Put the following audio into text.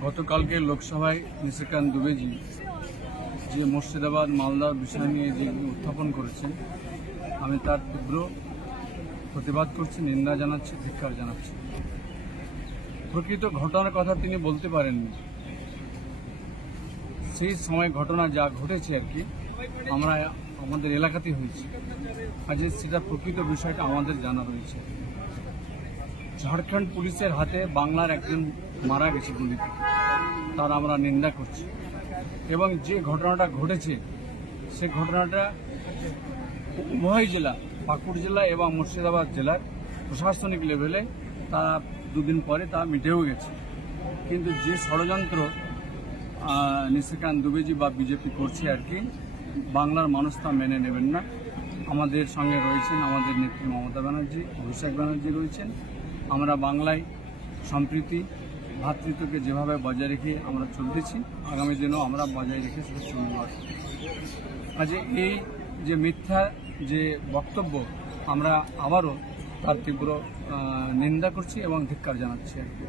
গতকালকে লোকসভায় নিশিকান্ত দুবেজি যে মুর্শিদাবাদ মালদার বিষয় নিয়ে যে উত্থাপন করেছেন, আমি তার তীব্র প্রতিবাদ করছি, নিন্দা জানাচ্ছি, ধিক্কার জানাচ্ছি। প্রকৃত ঘটনার কথা তিনি বলতে পারেননি। সেই সময় ঘটনা যা ঘটেছে আর কি আমরা আমাদের এলাকাতেই হয়েছে, আজকে সেটা প্রকৃত বিষয়টা আমাদের জানা রয়েছে। ঝাড়খণ্ড পুলিশের হাতে বাংলার একজন মারা গেছে গুলিতে, তার আমরা নিন্দা করছি। এবং যে ঘটনাটা ঘটেছে সে ঘটনাটা উভয় জেলা, পাকুড় জেলা এবং মুর্শিদাবাদ জেলার প্রশাসনিক লেভেলে তা দুদিন পরে তা মিটেও গেছে। কিন্তু যে ষড়যন্ত্র নিশিকান্ত দুবেজি বা বিজেপি করছে আর কি, বাংলার মানুষ তা মেনে নেবেন না। আমাদের সঙ্গে রয়েছেন আমাদের নেত্রী মমতা ব্যানার্জি, অভিষেক ব্যানার্জি রয়েছেন। আমরা বাংলায় সম্প্রীতি ভ্রাতৃত্বকে যেভাবে বজায় রেখে আমরা চলতেছি, আগামী দিনেও আমরা বজায় রেখে সেটা চলব। কাজে এই যে মিথ্যা যে বক্তব্য, আমরা আবারও তার তীব্র নিন্দা করছি এবং ধিক্কার জানাচ্ছি আর কি।